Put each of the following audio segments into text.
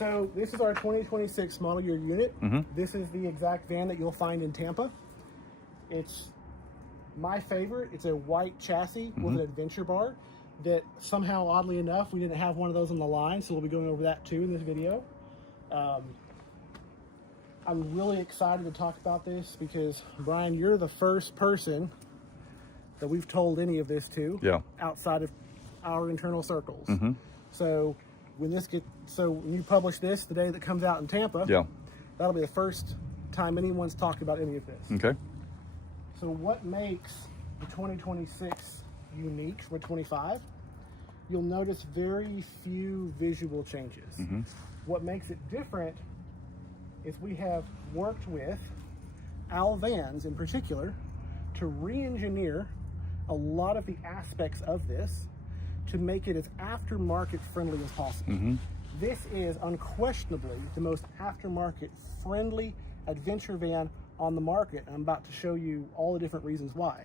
So this is our 2026 model year unit. This is the exact van that you'll find in Tampa. It's my favorite. It's a white chassis with an adventure bar that somehow, oddly enough, we didn't have one of those on the line, so we'll be going over that too in this video. I'm really excited to talk about this because, Brian, you're the first person that we've told any of this to outside of our internal circles. So when you publish this the day that comes out in Tampa, that'll be the first time anyone's talked about any of this. Okay. So what makes the 2026 unique for 25? You'll notice very few visual changes. What makes it different is we have worked with Al Vans in particular to re-engineer a lot of the aspects of this to make it as aftermarket friendly as possible. This is unquestionably the most aftermarket friendly adventure van on the market, and I'm about to show you all the different reasons why.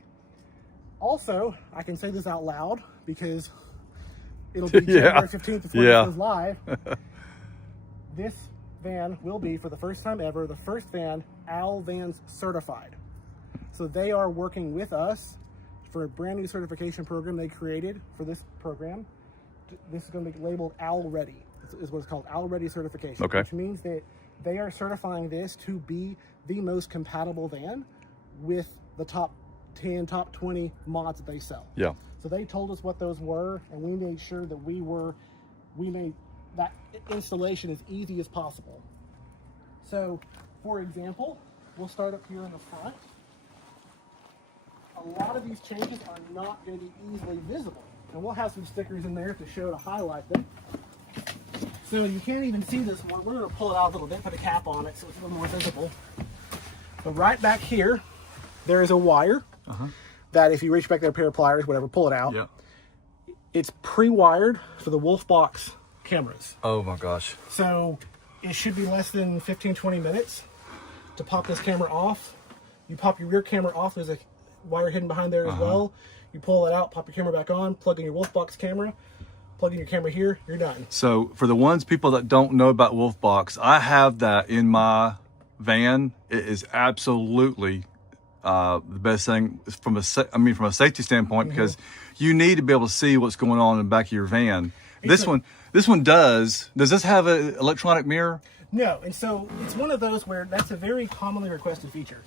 Also, I can say this out loud because it'll be January 15th before this goes live. This van will be, for the first time ever, the first van Al Vans certified. So they are working with us for a brand new certification program they created for this program. This is going to be labeled Al Ready, is what it's called, Al Ready certification, which means that they are certifying this to be the most compatible van with the top 10, top 20 mods that they sell. So they told us what those were, and we made sure that we made that installation as easy as possible. So, for example, we'll start up here in the front. A lot of these changes are not going to be easily visible, and we'll have some stickers in there to show, to highlight them. So you can't even see this one. We're going to pull it out a little bit, put a cap on it so it's a little more visible. But right back here, there is a wire that if you reach back there, a pair of pliers, whatever, pull it out. It's pre-wired for the Wolfbox cameras. Oh my gosh. So it should be less than 15-20 minutes to pop this camera off. You pop your rear camera off, there's a wire hidden behind there as well. You pull it out, pop your camera back on, plug in your Wolfbox camera, plug in your camera here, you're done. So for the people that don't know about Wolfbox, I have that in my van. It is absolutely the best thing from a safety standpoint, because you need to be able to see what's going on in the back of your van. This one does this have an electronic mirror? No, and so it's one of those where that's a very commonly requested feature.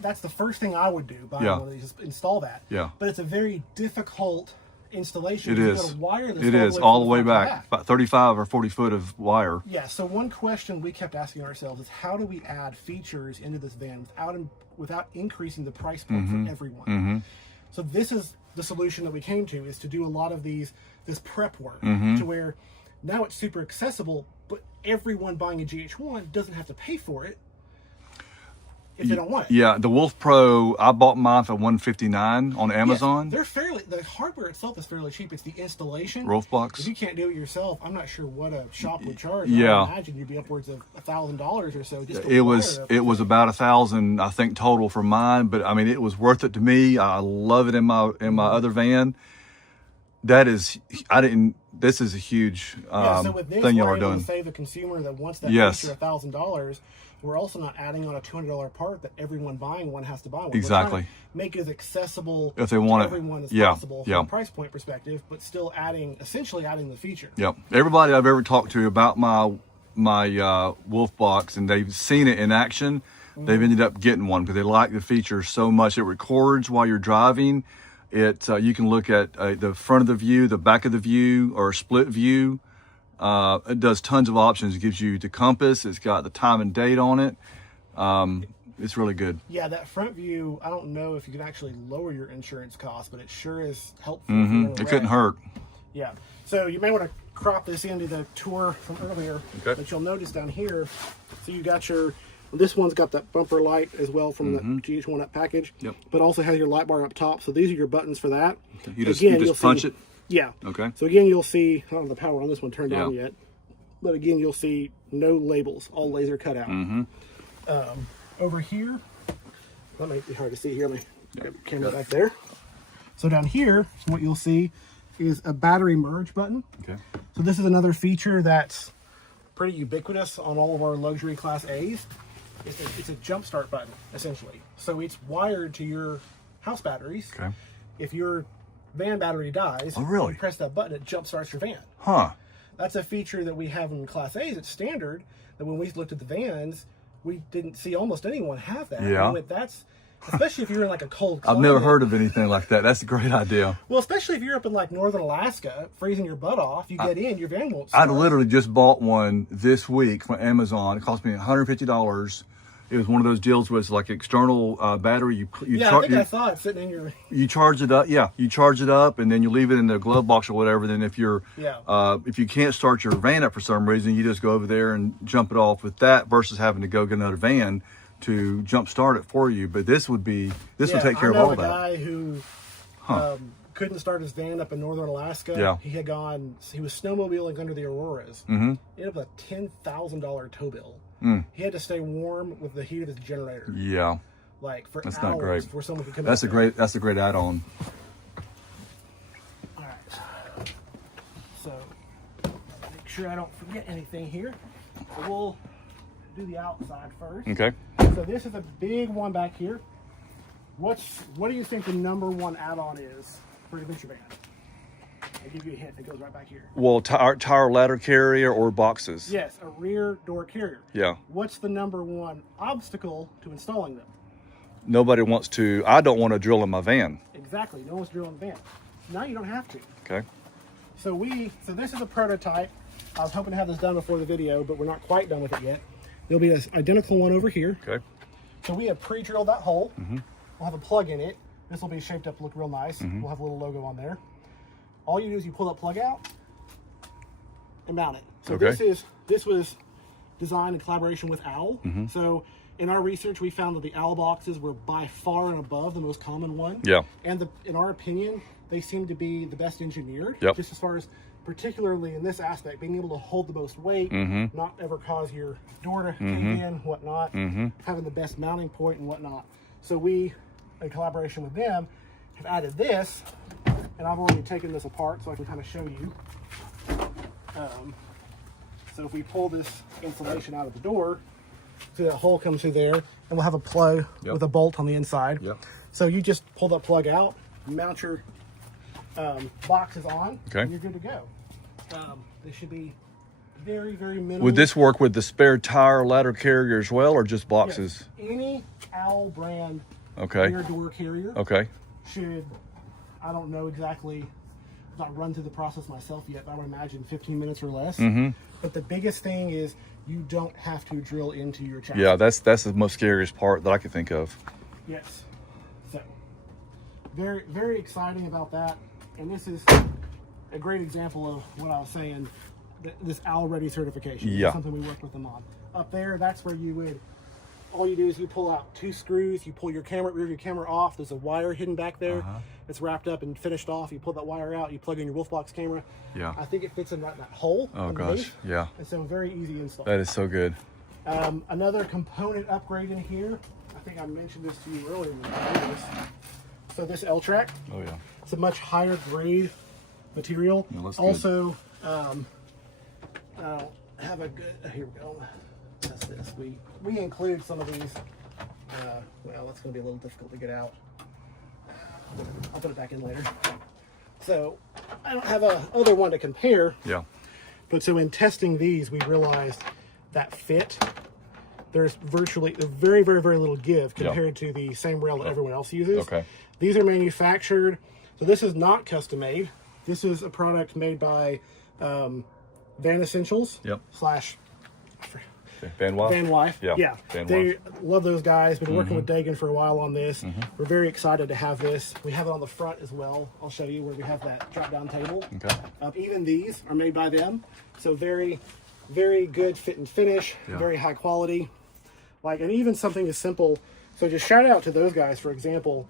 That's the first thing I would do, buy one of these, just install that. But it's a very difficult installation. It is. Wire this it is all the way back, about 35 or 40 foot of wire. So one question we kept asking ourselves is, how do we add features into this van without increasing the price point for everyone? So this is the solution that we came to, is to do a lot of this prep work to where now it's super accessible, but everyone buying a GH1 doesn't have to pay for it if they don't want it. The Wolf Pro, I bought mine for $159 on Amazon. They're the hardware itself is fairly cheap. It's the installation. Wolfbox. If you can't do it yourself, I'm not sure what a shop would charge. I imagine you'd be upwards of $1,000 or so. Just it was about $1,000, I think, total for mine. But I mean, it was worth it to me. I love it in my other van. This is a huge so with this, thing y'all we're are able doing. to save the consumer that wants that extra $1,000. We're also not adding on a $200 part that everyone buying one has to buy one. Exactly. Make it as accessible if they want to everyone as possible from a price point perspective, but still essentially adding the feature. Everybody I've ever talked to about my Wolfbox, and they've seen it in action, they've ended up getting one because they like the feature so much. It records while you're driving. You can look at the front of the view, the back of the view, or a split view. It does tons of options. It gives you the compass. It's got the time and date on it. It's really good. That front view, I don't know if you can actually lower your insurance costs, but it sure is helpful. It couldn't hurt. So you may want to crop this into the tour from earlier. But you'll notice down here, so you got this one's got that bumper light as well from the GH1 Up package, but also has your light bar up top. So these are your buttons for that. You just punch it? So again, you'll see, I don't have the power on this one turned on yet, but again, you'll see no labels, all laser cut out. Over here, that might be hard to see here. Let me grab the camera back there. So down here, what you'll see is a battery merge button. So this is another feature that's pretty ubiquitous on all of our luxury Class A's. It's a jump start button, essentially. So it's wired to your house batteries. Okay. If your van battery dies, oh, really? you press that button, it jump starts your van. Huh. That's a feature that we have in Class A's. It's standard. That when we looked at the vans, we didn't see almost anyone have that. Yeah. That's especially if you're in like a cold climate. I've never heard of anything like that. That's a great idea. Well, especially if you're up in like northern Alaska, freezing your butt off, you get in, your van won't start. I literally just bought one this week from Amazon. It cost me $150. It was one of those deals where it's like external battery. I saw it sitting in your. You charge it up. Yeah, you charge it up, and then you leave it in the glove box or whatever. Then if you can't start your van up for some reason, you just go over there and jump it off with that versus having to go get another van to jump start it for you. But this would take care of all that. I know a guy who couldn't start his van up in northern Alaska. Yeah. He was snowmobiling under the Auroras. Mm-hmm. He ended up with a $10,000 tow bill. Mm. He had to stay warm with the heat of his generator. Yeah. Like for that's hours not great. before someone could come That's a great add-on. All right. So make sure I don't forget anything here. So we'll do the outside first. Okay. So this is a big one back here. What do you think the #1 add-on is for an adventure van? I'll give you a hint. It goes right back here. Well, tire ladder carrier or boxes? Yes, a rear door carrier. Yeah. What's the #1 obstacle to installing them? I don't want to drill in my van. Exactly. No one's drilling the van. Now you don't have to. Okay. So this is a prototype. I was hoping to have this done before the video, but we're not quite done with it yet. There'll be an identical one over here. Okay. So we have pre-drilled that hole. Mm-hmm. We'll have a plug in it. This will be shaped up to look real nice. Mm-hmm. We'll have a little logo on there. All you do is you pull that plug out and mount it. So okay. This was designed in collaboration with Owl. Mm-hmm. So in our research, we found that the Owl boxes were by far and above the most common one. Yeah. And in our opinion, they seem to be the best engineered. Yep. Just as far as, particularly in this aspect, being able to hold the most weight, mm-hmm. not ever cause your door to mm-hmm. cave in, whatnot, mm-hmm. having the best mounting point and whatnot. So we, in collaboration with them, have added this, and I've already taken this apart so I can kind of show you. So if we pull this insulation out of the door, see that hole comes through there, and we'll have a plug yep. with a bolt on the inside. Yep. So you just pull that plug out, mount your boxes on, okay. and you're good to go. They should be very, very minimal. Would this work with the spare tire ladder carrier as well, or just boxes? Yes. Any Owl brand okay. rear door carrier okay. should, I don't know exactly, I've not run through the process myself yet, but I would imagine 15 minutes or less. Mm-hmm. But the biggest thing is you don't have to drill into your chassis. Yeah, that's the most scariest part that I could think of. Yes. So, very, very exciting about that. And this is a great example of what I was saying, this Owl Ready certification. Yeah. Something we work with them on. Up there, that's where all you do is you pull out 2 screws, you pull your rear view camera off, there's a wire hidden back there. Uh-huh. It's wrapped up and finished off. You pull that wire out, you plug in your Wolfbox camera. Yeah. I think it fits in that hole. Oh underneath. gosh, yeah. And so very easy install. That is so good. Another component upgrade in here, I think I mentioned this to you earlier in the video. So this L-track. Oh yeah. It's a much higher grade material. Yeah, also, have a good, here we go. That's this. We include some of these. Well, that's going to be a little difficult to get out. I'll put it back in later. So I don't have a other one to compare. Yeah. But so in testing these, we realized that fit, there's virtually very, very, very little give compared to the same rail that everyone else uses. Okay. These are manufactured. So this is not custom made. This is a product made by Van Essentials. Yep. Van Wife. Yeah. They love those guys. Been working with Dagan for a while on this. Mm-hmm. We're very excited to have this. We have it on the front as well. I'll show you where we have that drop-down table. Okay. Even these are made by them. So very, very good fit and finish. Yeah. Very high quality. And even something as simple. So just shout out to those guys. For example,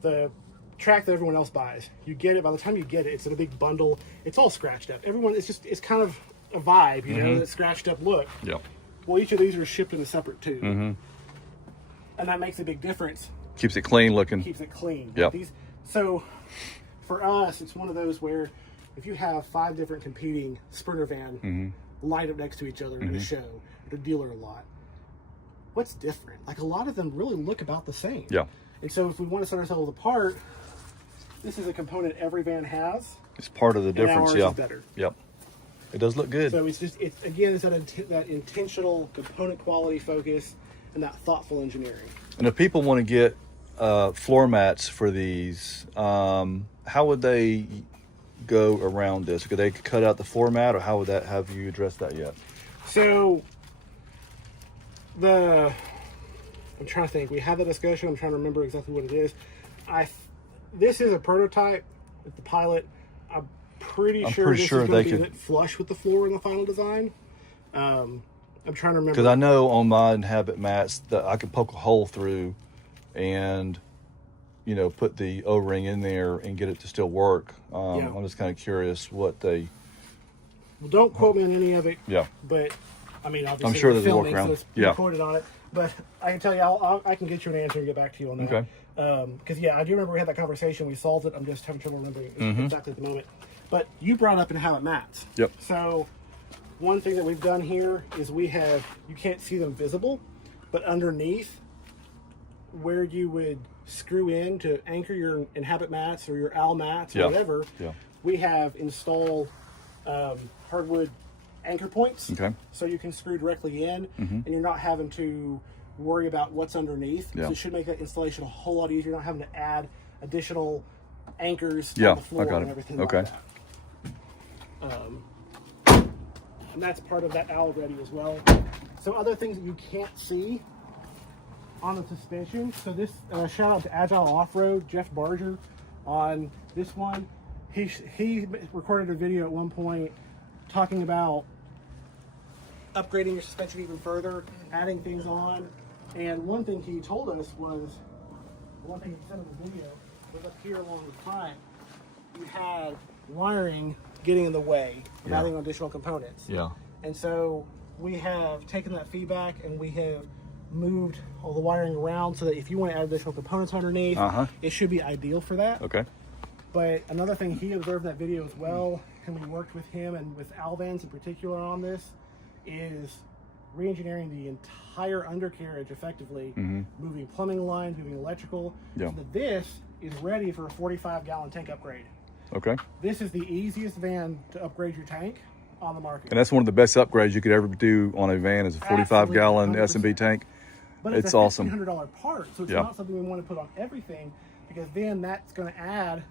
the track that everyone else buys. You get it. By the time you get it, it's in a big bundle. It's all scratched up. It's kind of a vibe, you know, that scratched up look. Yeah. Well, each of these are shipped in a separate tube. And that makes a big difference. Keeps it clean looking. Keeps it clean. Yeah. So for us, it's one of those where if you have 5 different competing Sprinter van lined up next to each other at a show, at a dealer lot. What's different? Like, a lot of them really look about the same. Yeah. And so if we want to set ourselves apart, this is a component every van has. It's part of the difference. Ours Yeah. is better. Yep. It does look good. So it's that intentional component quality focus and that thoughtful engineering. And if people want to get floor mats for these, how would they go around this? Could they cut out the floor mat, or how would that, have you addressed that yet? So I'm trying to think. We had the discussion. I'm trying to remember exactly what it is. This is a prototype with the pilot. I'm pretty sure this is going to be flush with the floor in the final design. I'm trying to remember. Because I know on my Inhabit mats that I could poke a hole through and, you know, put the O-ring in there and get it to still work. I'm just kind of curious what they... Well, don't quote me on any of it. Yeah. But, I mean, obviously, I'm sure there's a workaround. So it's quoted on it. But I can tell you, I can get you an answer and get back to you on that. Okay. Because, I do remember we had that conversation. We solved it. I'm just having trouble remembering exactly at the moment. But you brought up Inhabit mats. Yep. So one thing that we've done here is you can't see them visible, but underneath where you would screw in to anchor your Inhabit mats or your Al mats or whatever, we have installed hardwood anchor points. Okay. So you can screw directly in and you're not having to worry about what's underneath. So it should make that installation a whole lot easier. You're not having to add additional anchors on the floor and everything like that. And that's part of that Al ready as well. So other things that you can't see on the suspension. So this shout out to Agile Off-Road, Jeff Barger on this one. He recorded a video at one point talking about upgrading your suspension even further, adding things on. And one thing he told us was, one thing he said in the video was up here along the front, you had wiring getting in the way of adding additional components. Yeah. And so we have taken that feedback and we have moved all the wiring around so that if you want to add additional components underneath, it should be ideal for that. Okay. But another thing he observed in that video as well, and we worked with him and with Alvans in particular on this, is re-engineering the entire undercarriage effectively, moving plumbing lines, moving electrical, so that this is ready for a 45-gallon tank upgrade. Okay. This is the easiest van to upgrade your tank on the market. And that's one of the best upgrades you could ever do on a van, is a 45-gallon S&B tank. But it's awesome. $1,500 part, so it's not something we want to put on everything, because then that's going to add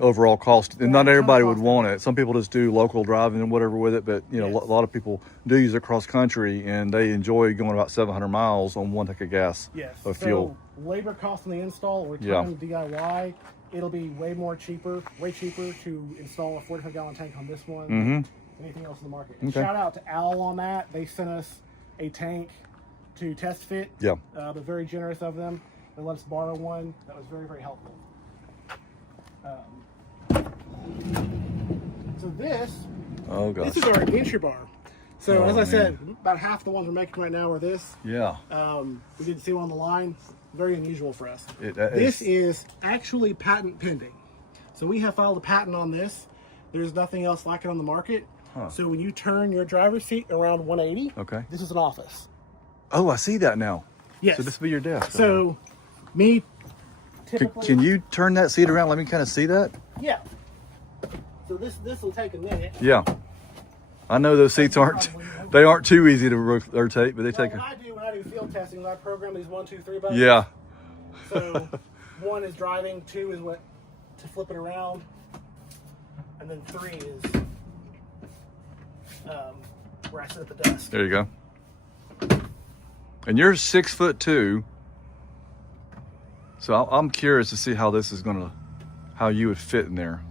overall cost. And not everybody would want it. Some people just do local driving and whatever with it, but you know, a lot of people do use it cross country, and they enjoy going about 700 miles on one tank of gas or fuel. Labor cost on the install or time DIY, it'll be way cheaper to install a 45-gallon tank on this one than anything else in the market. And shout out to Al on that. They sent us a tank to test fit. But very generous of them. They let us borrow one. That was very, very helpful. So this is our entry bar. So as I said, about half the ones we're making right now are this. We didn't see one on the line. Very unusual for us. This is actually patent pending. So we have filed a patent on this. There's nothing else like it on the market. So when you turn your driver's seat around 180, this is an office. Oh, I see that now. Yes. So this will be your desk. So me typically... Can you turn that seat around? Let me kind of see that. Yeah. So this will take a minute. Yeah. I know those seats aren't too easy to rotate, but they take when I do field testing, I program these 1, 2, 3 buttons. Yeah. So 1 is driving, 2 is to flip it around, and then 3 is where I sit at the desk. There you go. And you're 6'2", so I'm curious to see how this is how you would fit in there.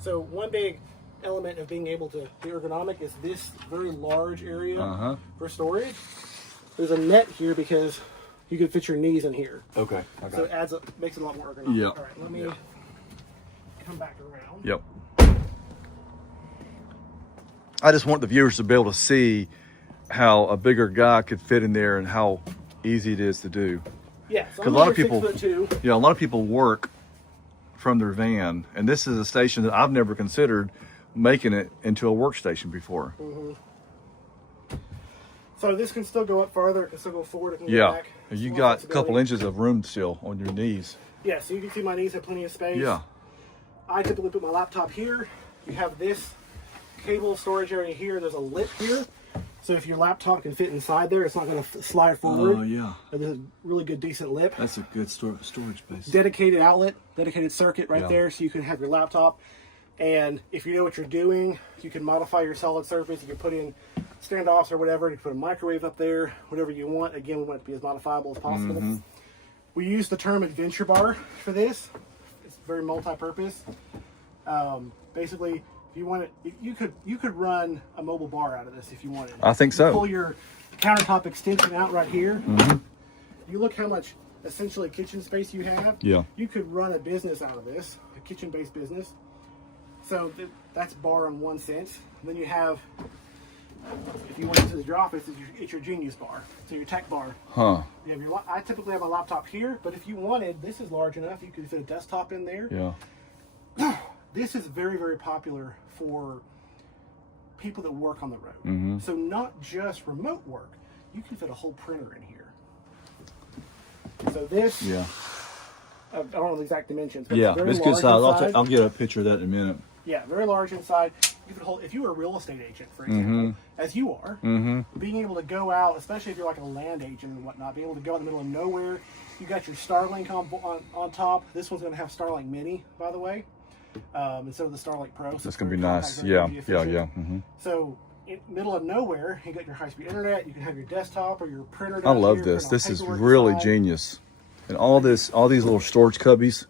So one big element of being able to be ergonomic is this very large area for storage. There's a net here because you could fit your knees in here. Okay. So it makes it a lot more ergonomic. Yep. All right, let me come back around. Yep. I just want the viewers to be able to see how a bigger guy could fit in there and how easy it is to do. Yeah, so because a lot of people work from their van, and this is a station that I've never considered making it into a workstation before. So this can still go up farther. It can still go forward. It can go Yeah, back. you More got a flexibility. couple inches of room still on your knees. Yeah, so you can see my knees have plenty of space. Yeah. I typically put my laptop here. You have this cable storage area here. There's a lip here. So if your laptop can fit inside there, it's not going to slide forward. Oh, yeah. There's a really good, decent lip. That's a good storage space. Dedicated outlet, dedicated circuit right Yeah. there, so you can have your laptop. And if you know what you're doing, you can modify your solid surface. You can put in standoffs or whatever. You can put a microwave up there, whatever you want. Again, we want it to be as modifiable as possible. We use the term adventure bar for this. It's very multi-purpose. Basically, if you want it, you could run a mobile bar out of this if you wanted. I think so. You pull your countertop extension out right here. You look how much essentially kitchen space you have. Yeah. You could run a business out of this, a kitchen-based business. So that's bar in one sense. And then you have, if you want to use it as your office, it's your Genius bar. So your tech bar. Huh. You have your, I typically have my laptop here, but if you wanted, this is large enough. You could fit a desktop in there. Yeah. This is very, very popular for people that work on the road. So not just remote work. You can fit a whole printer in here. So this, Yeah. I don't know the exact dimensions, but Yeah, it's very it's good large size. inside. I'll get a picture of that in a minute. Yeah, very large inside. You could hold, if you were a real estate agent, for example, as you are, being able to go out, especially if you're like a land agent and whatnot, being able to go out in the middle of nowhere. You got your Starlink on top. This one's going to have Starlink Mini, by the way, instead of the Starlink Pro. So That's going to be nice. Yeah, yeah. So, in middle of nowhere, you got your high-speed internet. You can have your desktop or your printer. I down love here, this. print This out is paperwork really inside. genius. And all these little storage cubbies,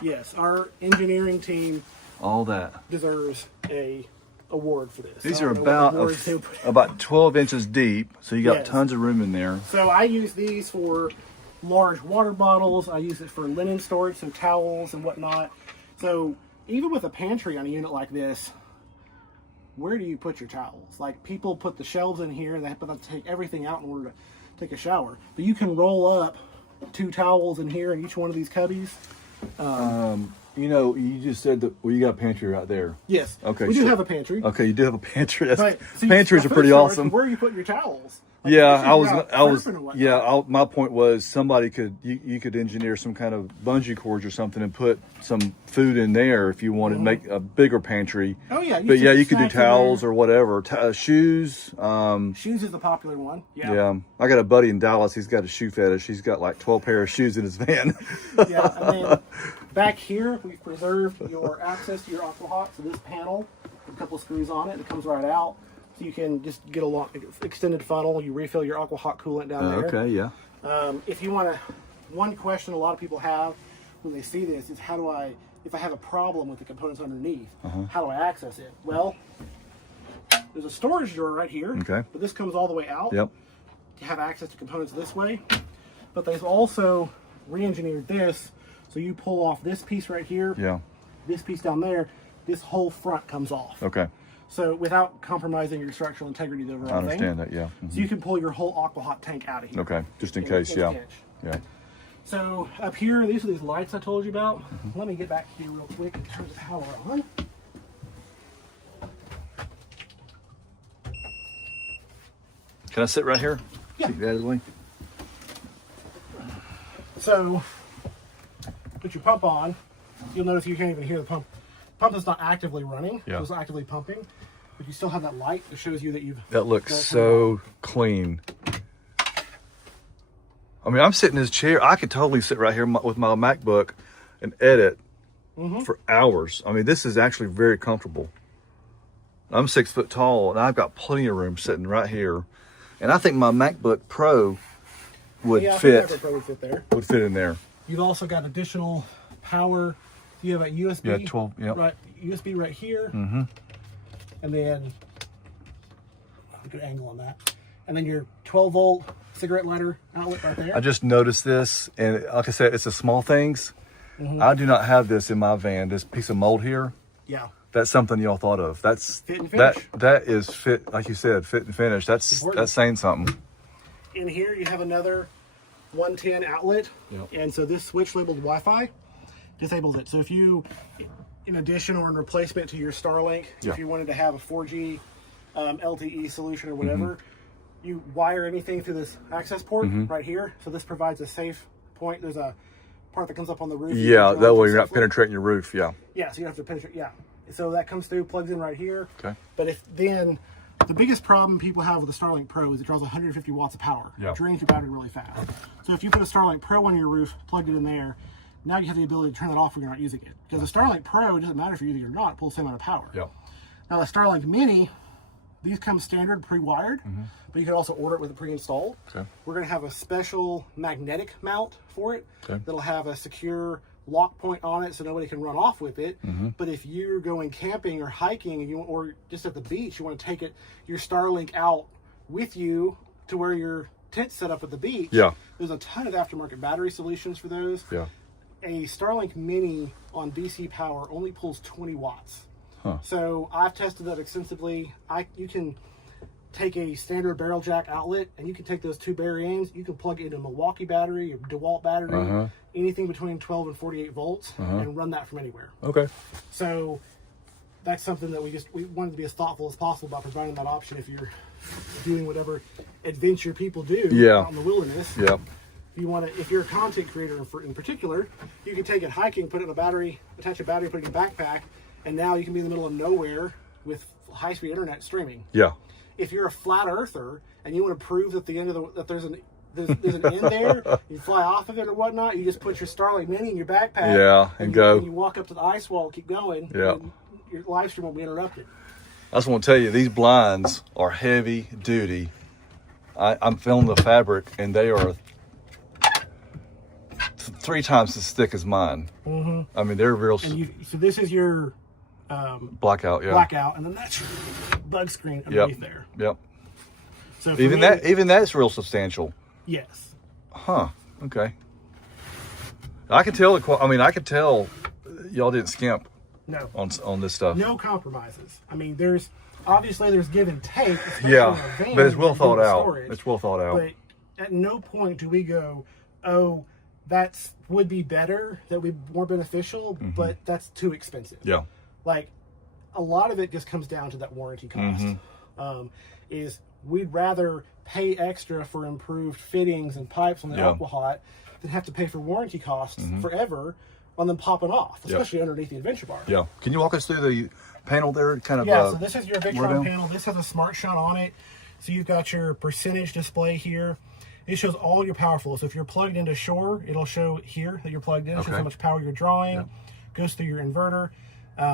Yes, our engineering team all that. deserves a award for this. These I are don't know what about awards they put- about 12 inches deep, so you got Yes. tons of room in there. So I use these for large water bottles. I use it for linen storage, so towels and whatnot. So even with a pantry on a unit like this, where do you put your towels? Like, people put the shelves in here and they have to take everything out in order to take a shower. But you can roll up 2 towels in here in each one of these cubbies. You know, you just said that. Well, you got a pantry right there. Yes. Okay, We do so- have a pantry. Okay, you do have a pantry. That's, But, see, pantries for are pretty food storage, awesome. Where are you putting your towels? Like, Yeah, especially if you're out surfing and whatnot. my point was somebody could, you could engineer some kind of bungee cords or something and put some food in there if you wanted to make a bigger pantry. Oh, yeah, But yeah, put you could do snacks in towels there. or whatever. Shoes. Shoes is the popular one. Yeah. Yeah, I got a buddy in Dallas. He's got a shoe fetish. He's got like 12 pair of shoes in his van. Yeah, and then back here, we've preserved your access to your aquahot. So this panel, a couple of screws on it, it comes right out. So you can just get a long extended funnel. You refill your aquahot coolant down there. Okay, yeah. If you want to, one question a lot of people have when they see this is, how do I, if I have a problem with the components underneath, how do I access it? Well, there's a storage drawer right here. Okay. But this comes all the way out. Yep. To have access to components this way. But they've also re-engineered this, so you pull off this piece right here, Yeah. this piece down there, this whole front comes off. Okay. So without compromising your structural integrity of the overall I understand thing. that. Yeah. So you can pull your whole aquahot tank out of here. Okay. Just in In- case. in a Yeah. pinch. Yeah. So up here, these are these lights I told you about. Let me get back here real quick and turn the power on. Can I sit right here? Yeah. Keep that away. So put your pump on. You'll notice you can't even hear the pump. Pump is not actively running. Yeah. It's not actively pumping, but you still have that light that shows you that you've. That looks got it so clean. I mean, I'm sitting in this chair. I could totally sit right here with my MacBook and edit for hours. I mean, this is actually very comfortable. I'm 6 foot tall, and I've got plenty of room sitting right here. And I think my MacBook Pro would Yeah, I think fit. that would fit there. Would fit in there. You've also got additional power. You have a USB. Yeah, 12, yep. Right, USB right here. And then a good angle on that. And then your 12-volt cigarette lighter outlet right there. I just noticed this, and like I said, it's the small things. I do not have this in my van. This piece of mold here. Yeah. That's something y'all thought of. That's Fit and finish. that is fit, like you said, fit and finish. That's Important. saying something. In here you have another 110 outlet. Yep. And so this switch labeled Wi-Fi disables it. So if you in addition or in replacement to your Starlink, Yeah. if you wanted to have a 4G LTE solution or whatever, you wire anything through this access port right here. So this provides a safe point. There's a part that comes up on the roof. Yeah, that way you're not penetrating your roof. Yeah. Yeah, so you don't have to penetrate. Yeah. So that comes through, plugs in right here. Okay. But if then the biggest problem people have with the Starlink Pro is it draws 150 watts of power. Yeah. It drains your battery really fast. So if you put a Starlink Pro on your roof, plugged it in there, now you have the ability to turn that off when you're not using it. Because the Starlink Pro, it doesn't matter if you're using it or not, it pulls the same amount of power. Yeah. Now the Starlink Mini, these come standard pre-wired, but you can also order it with it pre-installed. Okay. We're going to have a special magnetic mount for it that'll have a secure lock point on it so nobody can run off with it. But if you're going camping or hiking and or just at the beach, you want to take your Starlink out with you to where your tent's set up at the beach. Yeah. There's a ton of aftermarket battery solutions for those. Yeah. A Starlink Mini on DC power only pulls 20 watts. Huh. So I've tested that extensively. You can take a standard barrel jack outlet and you can take those two bearings. You can plug it into a Milwaukee battery, a DeWalt battery, anything between 12 and 48 volts, and run that from anywhere. Okay. So that's something that we wanted to be as thoughtful as possible about providing that option if you're doing whatever adventure people do out in the wilderness. Yeah. If you're a content creator in particular, you can take it hiking, put it in a battery, attach a battery, put it in a backpack, and now you can be in the middle of nowhere with high-speed internet streaming. Yeah. If you're a flat earther and you want to prove that that there's an end there, you fly off of it or whatnot, you just put your Starlink Mini in your backpack. Yeah, and go. And you walk up to the ice wall, keep going. Yeah. And your live stream will be interrupted. I just want to tell you, these blinds are heavy duty. I'm feeling the fabric, and they are 3 times as thick as mine. I mean, they're real. So this is your blackout, blackout, and then that's your bug screen underneath there. Yep. So even that's real substantial. Yes. Huh. Okay. I can tell. I could tell y'all didn't skimp. No. On this stuff. No compromises. I mean, there's give and take. But it's well thought out. It's well thought out. But at no point do we go, oh, that would be better, that would be more beneficial, but that's too expensive. Yeah. Like, a lot of it just comes down to that warranty cost. Is we'd rather pay extra for improved fittings and pipes on the Aquahot than have to pay for warranty costs forever on them popping off, especially underneath the adventure bar. Yeah. Can you walk us through the panel there? Kind of. Yeah. So this is your Victron panel. This has a smart shunt on it. So you've got your percentage display here. It shows all your power flow. So if you're plugged into shore, it'll show here that you're plugged in. It shows how much power you're drawing. Goes through your inverter.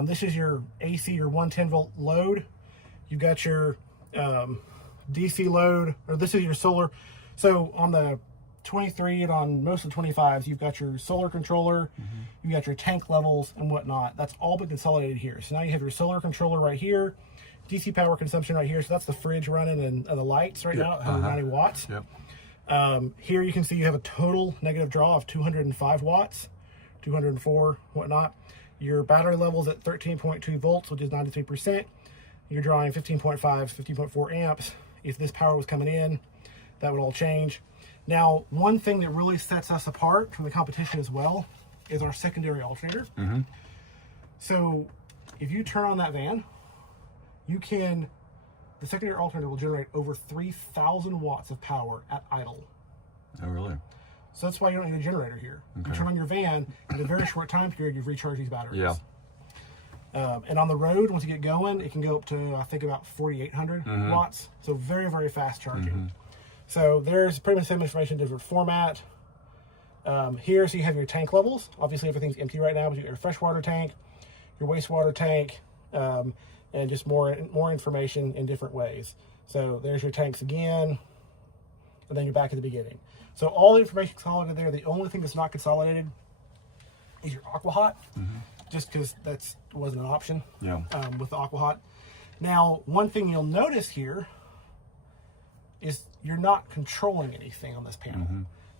This is your AC, your 110 volt load. You've got your DC load, or this is your solar. So on the 23 and on most of the 25s, you've got your solar controller, you've got your tank levels and whatnot. That's all been consolidated here. So now you have your solar controller right here, DC power consumption right here. So that's the fridge running and the lights right now, 190 watts. Here you can see you have a total negative draw of 205 watts, 204, whatnot. Your battery level's at 13.2 volts, which is 93%. You're drawing 15.5, 15.4 amps. If this power was coming in, that would all change. Now, one thing that really sets us apart from the competition as well is our secondary alternator. So if you turn on that van, the secondary alternator will generate over 3,000 watts of power at idle. Oh, really? So that's why you don't need a generator here. You turn on your van, in a very short time period, you've recharged these batteries. And on the road, once you get going, it can go up to, I think, about 4,800 watts. So very, very fast charging. So there's pretty much the same information, different format. Here, so you have your tank levels. Obviously, everything's empty right now, but you have your freshwater tank, your wastewater tank, and just more information in different ways. So there's your tanks again, and then you're back at the beginning. So all the information consolidated there. The only thing that's not consolidated is your Aquahot, just because that wasn't an option with the Aquahot. Now, one thing you'll notice here is you're not controlling anything on this panel.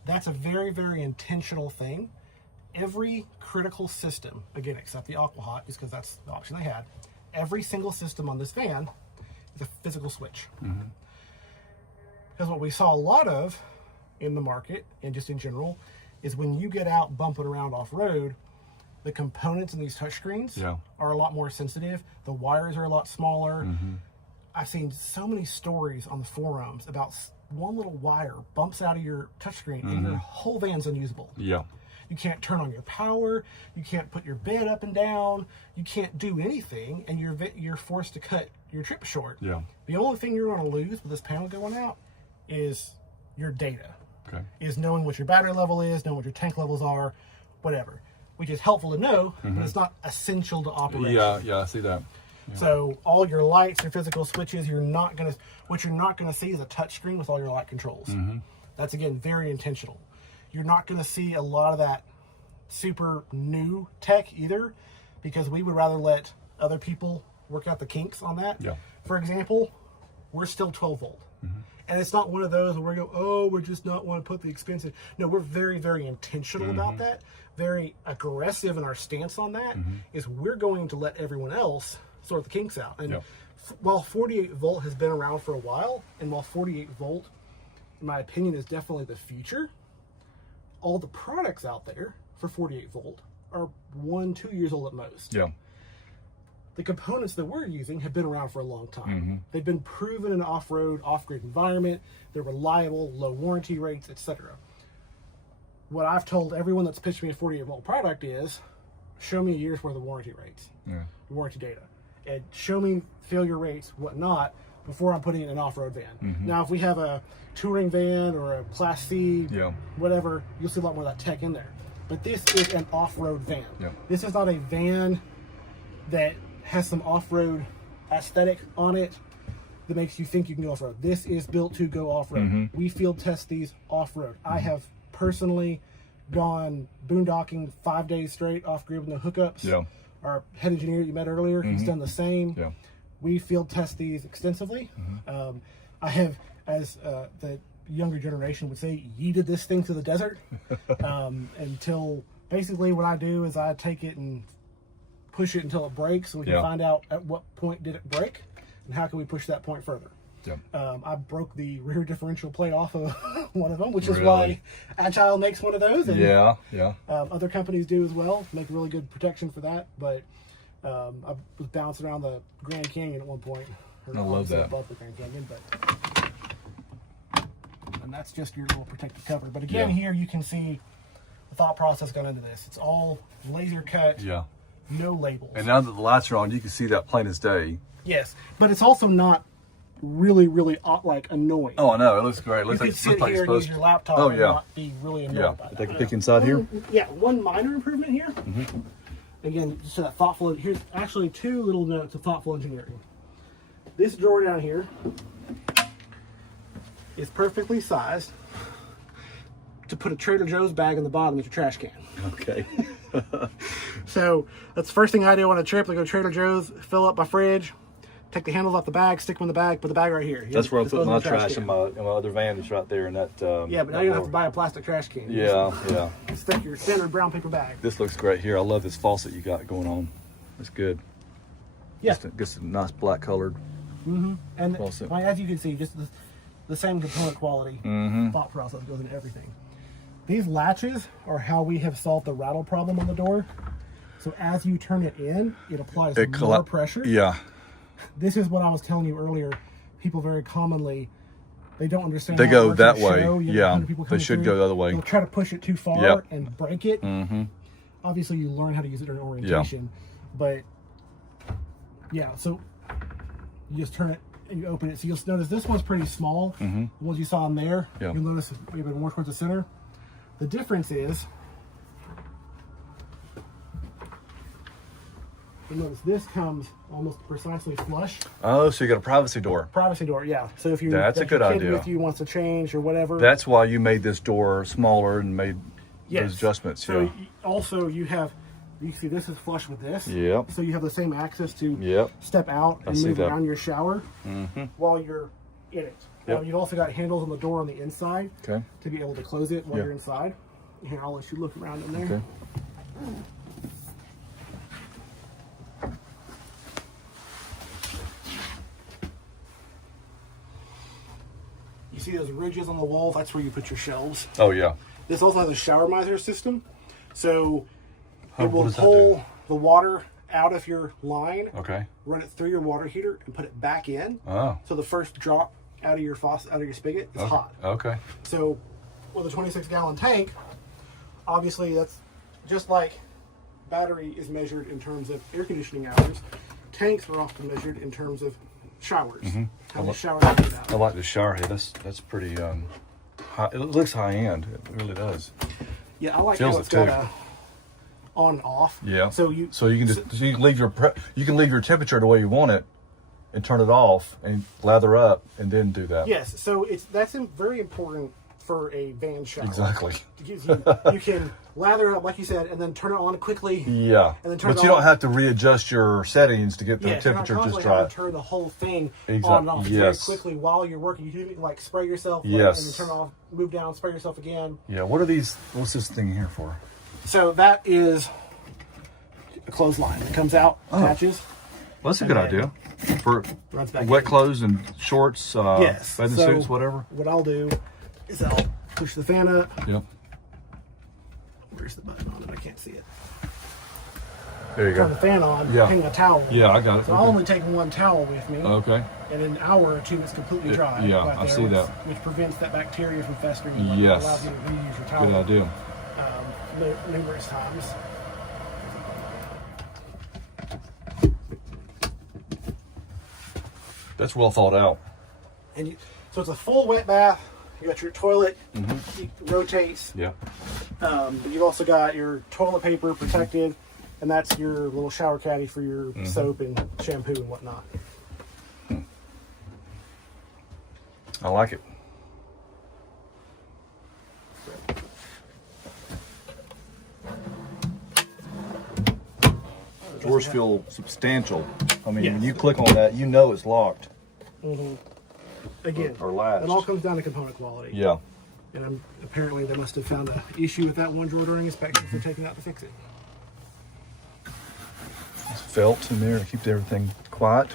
That's a very, very intentional thing. Every critical system, again, except the Aquahot, just because that's the option they had, every single system on this van is a physical switch. Because what we saw a lot of in the market, and just in general, is when you get out bumping around off-road, The components in these touchscreens Yeah. are a lot more sensitive. The wires are a lot smaller. I've seen so many stories on the forums about one little wire bumps out of your touchscreen and your whole van's unusable. Yeah. You can't turn on your power. You can't put your bed up and down. You can't do anything, and you're forced to cut your trip short. Yeah. The only thing you're going to lose with this panel going out is your data. Okay. Is knowing what your battery level is, knowing what your tank levels are, whatever. Which is helpful to know, but it's not essential to operation. Yeah, yeah, I see that. Yeah. So all your lights, your physical switches, what you're not gonna see is a touch screen with all your light controls. That's again very intentional. You're not gonna see a lot of that super new tech either, because we would rather let other people work out the kinks on that. Yeah. For example, we're still 12 volt. And it's not one of those where we go, oh, we're just not want to put the expensive. No, we're very, very intentional about that. Very aggressive in our stance on that. Is we're going to let everyone else sort the kinks out. And while 48 volt has been around for a while, and while 48 volt, in my opinion, is definitely the future, all the products out there for 48 volt are 1-2 years old at most. Yeah. The components that we're using have been around for a long time. They've been proven in an off-road, off-grid environment. They're reliable, low warranty rates, etc. What I've told everyone that's pitched me a 48 volt product is, show me a year's worth of warranty rates, warranty data, and show me failure rates, whatnot, before I'm putting it in an off-road van. Now, if we have a touring van or a Class C, whatever, you'll see a lot more of that tech in there. But this is an off-road van. This is not a van that has some off-road aesthetic on it that makes you think you can go off-road. This is built to go off-road. We field test these off-road. I have personally gone boondocking 5 days straight off-grid with no hookups. Our head engineer you met earlier, he's done the same. We field test these extensively. I have, as the younger generation would say, yeeted this thing to the desert until basically what I do is I take it and push it until it breaks, so we can find out at what point did it break and how can we push that point further. I broke the rear differential plate off of one of them, which is why Agile makes one of those. And, other companies do as well, make really good protection for that. But I was bouncing around the Grand Canyon at one point. I love that. Above the Grand Canyon, and that's just your little protective cover. But again, here you can see the thought process gone into this. It's all laser cut. No labels. And now that the lights are on, you can see that plain as day. Yes, but it's also not really like annoying. Oh, I know. It looks great. It looks you like could sit here and use your laptop and not be really annoyed by that. Take a peek inside here. One minor improvement here. Again, just that thoughtful. Here's actually 2 little notes of thoughtful engineering. This drawer down here is perfectly sized to put a Trader Joe's bag in the bottom of your trash can. Okay. So that's the first thing I do on a trip. I go to Trader Joe's, fill up my fridge, take the handles off the bag, stick them in the bag, put the bag right here. That's where I put my trash in my other van. It's right there in that. Yeah, but now you don't have to buy a plastic trash can. Stick your standard brown paper bag. This looks great here. I love this faucet you got going on. It's good. Yeah. Just a nice black colored. And faucet. As you can see, just the same component quality thought process goes into everything. These latches are how we have solved the rattle problem on the door. So as you turn it in, it applies more pressure. This is what I was telling you earlier. People very commonly, they don't understand. They go that way. They should go the other way. They'll try to push it too far and break it. Obviously, you learn how to use it during orientation. But so you just turn it and you open it. So you'll notice this one's pretty small. The ones you saw in there, you'll notice we've been more towards the center. The difference is, you'll notice this comes almost precisely flush. Oh, so you got a privacy door. Privacy door, yeah. So if that's a good idea. With you wants to change or whatever. That's why you made this door smaller and made those adjustments. So also you can see this is flush with this. So you have the same access to step out and move around your shower while you're in it. You've also got handles on the door on the inside to be able to close it while you're inside. Here, I'll let you look around in there. You see those ridges on the wall? That's where you put your shelves. Oh, yeah. This also has a shower miser system. So It will what does that pull the water out of your line, Okay. run it through your water heater, and put it back in. Oh. So the first drop out of your faucet, out of your spigot, is hot. Okay. So with a 26-gallon tank, obviously that's just like battery is measured in terms of air conditioning hours. Tanks are often measured in terms of showers. How many showers you get out. I like the shower head. That's pretty high. It looks high end. It really does. Yeah, I like Feels how it it's got too. a on and off. Yeah. So you can just you can leave your temperature the way you want it, and turn it off and lather up, and then do that. yes. So that's very important for a van shower. Exactly. It gives you can lather it up like you said, and then turn it on quickly. Yeah. And then turn but it you off. don't have to readjust your settings to get the Yeah, temperature you're not just constantly having right. to turn the whole thing Exactly. on and off very Yes. quickly while you're working. You can like spray yourself, Yes. and then turn it off, move down, spray yourself again. Yeah. What are these? What's this thing here for? So that is a clothesline. It comes out, attaches. Well, that's a And good then idea for runs back wet in. clothes and shorts, Yes. bathing So suits, whatever. What I'll do is I'll push the fan up. Yep. Where's the button on it? I can't see it. There you Turn the go. fan on. Yeah. Hang a towel. Yeah, I got it. So I'll only take one towel with me. Okay. And in an hour or two, it's completely dry. yeah, right I there, see which, that. Which prevents that bacteria from festering. And Yes. allows you to reuse your towel. Good idea. Numerous times. That's well thought out. And so it's a full wet bath. You got your toilet. It rotates. Yeah. But you've also got your toilet paper protected, and that's your little shower caddy for your soap and shampoo and whatnot. I like it. Doors feel substantial. I mean, Yes. when you click on that, you know it's locked. Again, Or latched. it all comes down to component quality. Yeah. And apparently they must have found an issue with that one drawer during inspection, so they're taking it out to fix it. It's felt in there to keep everything quiet.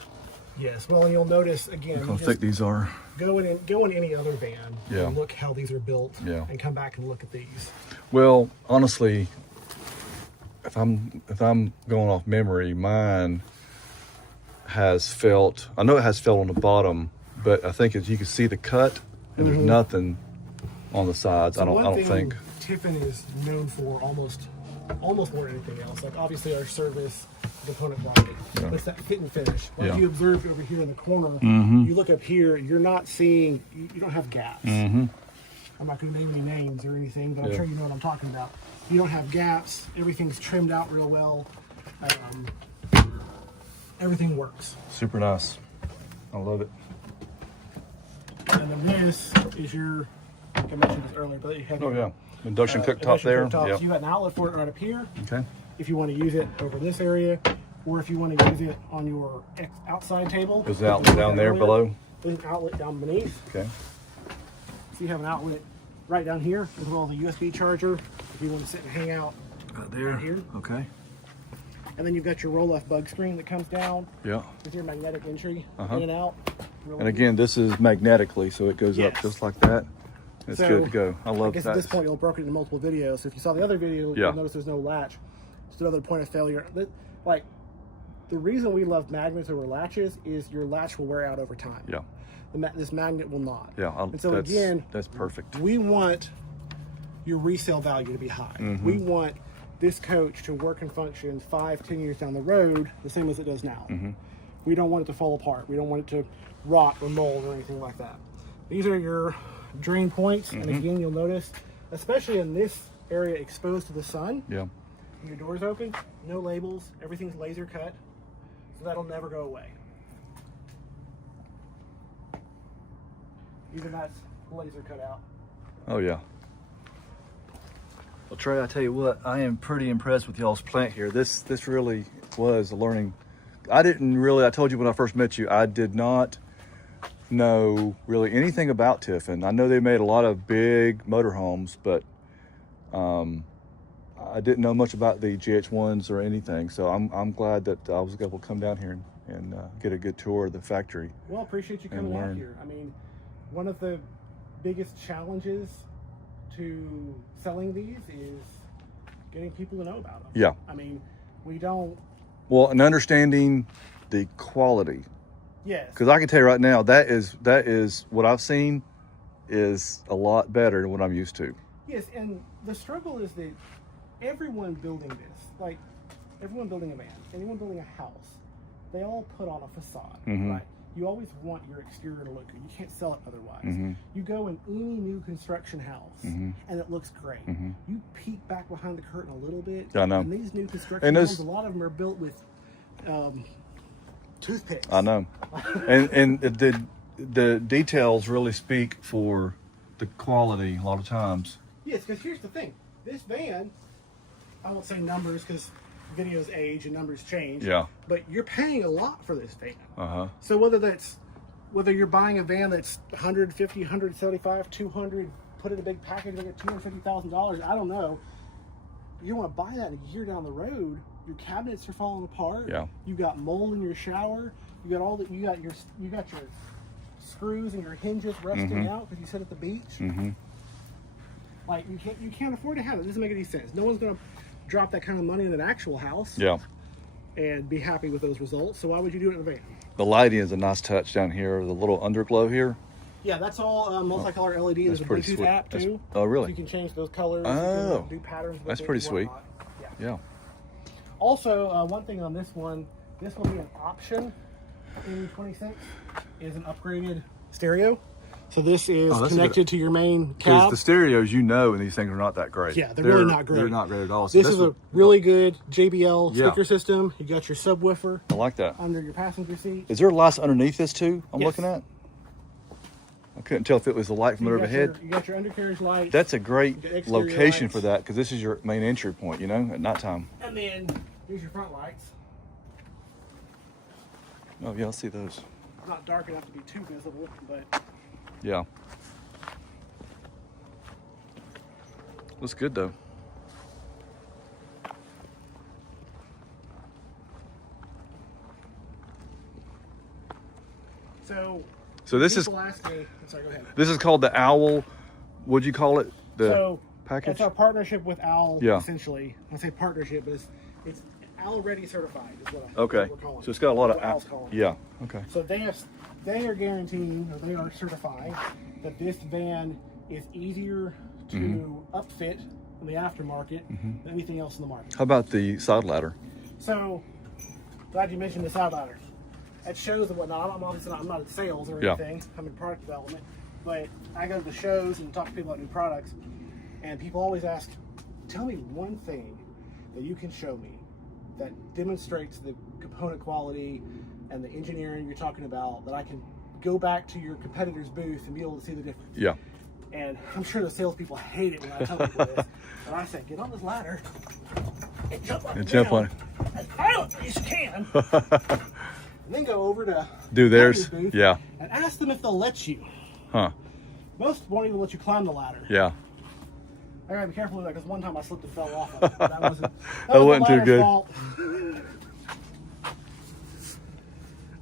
Yes, well, and you'll notice again, Look how you thick just these are. go in any other van Yeah. and look how these are built, Yeah. and come back and look at these. Well, honestly, if I'm going off memory, mine has felt. I know it has felt on the bottom, but I think as you can see the cut, and there's nothing on the sides. I One don't thing think. Tiffin is known for almost more than anything else. Like obviously our service, component quality, but it's that fit and finish. Like Yeah. you observed over here in the corner, you look up here, you're not seeing. You don't have gaps. I'm not going to name any names or anything, but I'm Yeah. sure you know what I'm talking about. You don't have gaps. Everything's trimmed out real well. Everything works. Super nice. I love it. And then this is your. I think I mentioned this earlier, but you have Oh your, yeah, induction cooktop induction there. cooktops. Yeah. You got an outlet for it right up here. Okay. If you want to use it over this area, or if you want to use it on your outside table. There's an outlet down there below. There's an outlet down beneath. Okay. So you have an outlet right down here, as well as a USB charger if you want to sit and hang out Right there. right here. Okay. And then you've got your roll-off bug screen that comes down Yeah. with your magnetic entry Uh-huh. in and out. And again, this is magnetically, so it goes up Yes. just like that. It's So, good to go. I I love guess that. at this point you'll have broken into multiple videos. So if you saw the other video, Yeah. you'll notice there's no latch. Just another point of failure. Like the reason we love magnets over latches is your latch will wear out over time. Yeah. This magnet will not. Yeah. And so again, that's perfect. we want your resale value to be high. Mm-hmm. We want this coach to work and function 5-10 years down the road the same as it does now. Mm-hmm. We don't want it to fall apart. We don't want it to rot or mold or anything like that. These are your drain points, Mm-hmm. and again, you'll notice, especially in this area exposed to the sun, Yeah. your door's open, no labels, everything's laser cut, so that'll never go away. Even that's laser cut out. Oh yeah. Well, Trey, I tell you what, I am pretty impressed with y'all's plant here. This really was a learning. I told you when I first met you, I did not know really anything about Tiffin. I know they made a lot of big motorhomes, but I didn't know much about the GH1s or anything. So I'm glad that I was able to come down here and get a good tour of the factory. Well, appreciate you And coming out learn. here. I mean, one of the biggest challenges to selling these is getting people to know about them. Yeah. I mean, we don't. Well, and understanding the quality. Yes. Because I can tell you right now, that is what I've seen is a lot better than what I'm used to. Yes, and the struggle is that everyone building this, like everyone building a van, anyone building a house, they all put on a facade, right? You always want your exterior to look good. You can't sell it otherwise. You go in any new construction house, and it looks great. You peek back behind the curtain a little bit, I know. and these new construction homes, a lot of them are built with toothpicks. I know. and the details really speak for the quality a lot of times. Yes, because here's the thing. This van, I won't say numbers because videos age and numbers change. Yeah. But you're paying a lot for this van. Uh-huh. So whether you're buying a van that's 150, 175, 200, put in a big package and get $250,000, I don't know. You want to buy that a year down the road, your cabinets are falling apart. Yeah. You got mold in your shower. You got you got your screws and your hinges rusting out because you sit at the beach. Like you can't afford to have it. It doesn't make any sense. No one's gonna drop that kind of money in an actual house. Yeah. And be happy with those results. So why would you do it in a van? The lighting is a nice touch down here. The little underglow here. Yeah, that's all multicolor LED. There's a pretty Bluetooth sweet. app too. Oh, really? So you can change those colors. Oh. You can do patterns. With That's it pretty and sweet. whatnot. Yeah. Also, one thing on this will be an option in 26 is an upgraded stereo. So this is connected to your main Because cab. the stereos, and these things are not that great. Yeah, they're really not great. They're not great at all. So this is a really good JBL Yeah. speaker system. You got your subwoofer I like that. under your passenger seat. Is there lights underneath this too? I'm Yes. looking at. I couldn't tell if it was the light from You overhead. got you got your undercarriage lights. That's a great exterior location lights. for that because this is your main entry point. At nighttime. And then here's your front lights. Oh yeah, I'll see those. Not dark enough to be too visible, but Yeah. Looks good though. So this is people ask me. Sorry, go ahead. this is called the Owl. What'd you call it? The package. That's our partnership with Owl. Yeah. Essentially, I say partnership, but it's Owl Ready certified. Is what Okay. we're calling So it's got a lot of Owl's calling it. yeah. Okay. So they are guaranteeing, or they are certifying that this van is easier to upfit in the aftermarket than anything else in the market. How about the side ladder? So glad you mentioned the side ladder. At shows and whatnot, I'm not in sales or Yeah. anything. I'm in product development, but I go to the shows and talk to people about new products, and people always ask, "Tell me one thing that you can show me that demonstrates the component quality and the engineering you're talking about, that I can go back to your competitor's booth and be able to see the difference." Yeah. And I'm sure the salespeople hate it when I tell people this, but I say, "Get on this ladder and jump up and jump down on it. as high as you can." And then go over to Do theirs. booth Yeah. and ask them if they'll let you. Huh. Most won't even let you climb the ladder. Yeah. I gotta be careful with that because one time I slipped and fell off of it. That wasn't wasn't the too good. fault.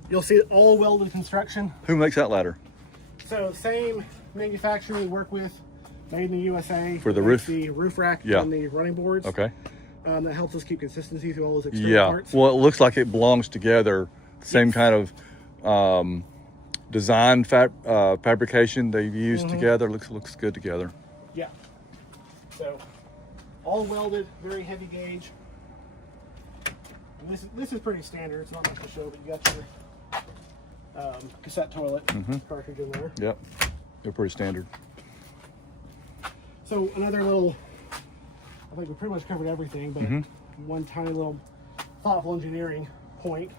You'll see all welded construction. Who makes that ladder? So same manufacturer we work with, made in the USA. For the makes roof? the roof rack Yeah. and the running boards. Okay. That helps us keep consistency through all those external Yeah. parts. Well, it looks like it belongs together. Same kind of design fabrication they've used together. Looks good together. Yeah. So all welded, very heavy gauge. And this is pretty standard. It's not much to show, but you got your cassette toilet cartridge in there. Yep. They're pretty standard. So another little, I think we pretty much covered everything, but one tiny little thoughtful engineering point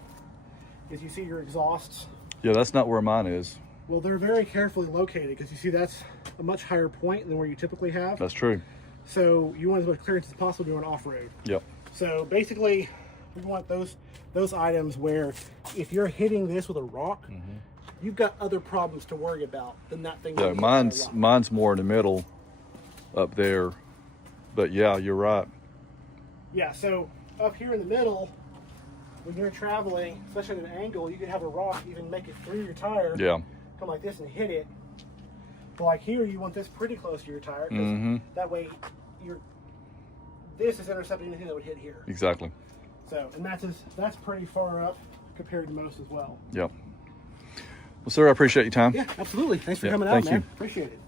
is you see your exhausts. Yeah, that's not where mine is. Well, they're very carefully located because you see that's a much higher point than where you typically have. That's true. So you want as much clearance as possible doing off-road. Yep. So basically, we want those items where if you're hitting this with a rock, you've got other problems to worry about than that thing. Yeah, mine's more in the middle up there. But yeah, you're right. Yeah, so up here in the middle, when you're traveling, especially at an angle, you could have a rock even make it through your tire. Yeah. Come like this and hit it. But like here, you want this pretty close to your tire, 'cause that way this is intercepting anything that would hit here. Exactly. So, and that's pretty far up compared to most as well. Yep. Well, sir, I appreciate your time. Yeah, absolutely. Thanks for coming out, thank man. you. Appreciate it.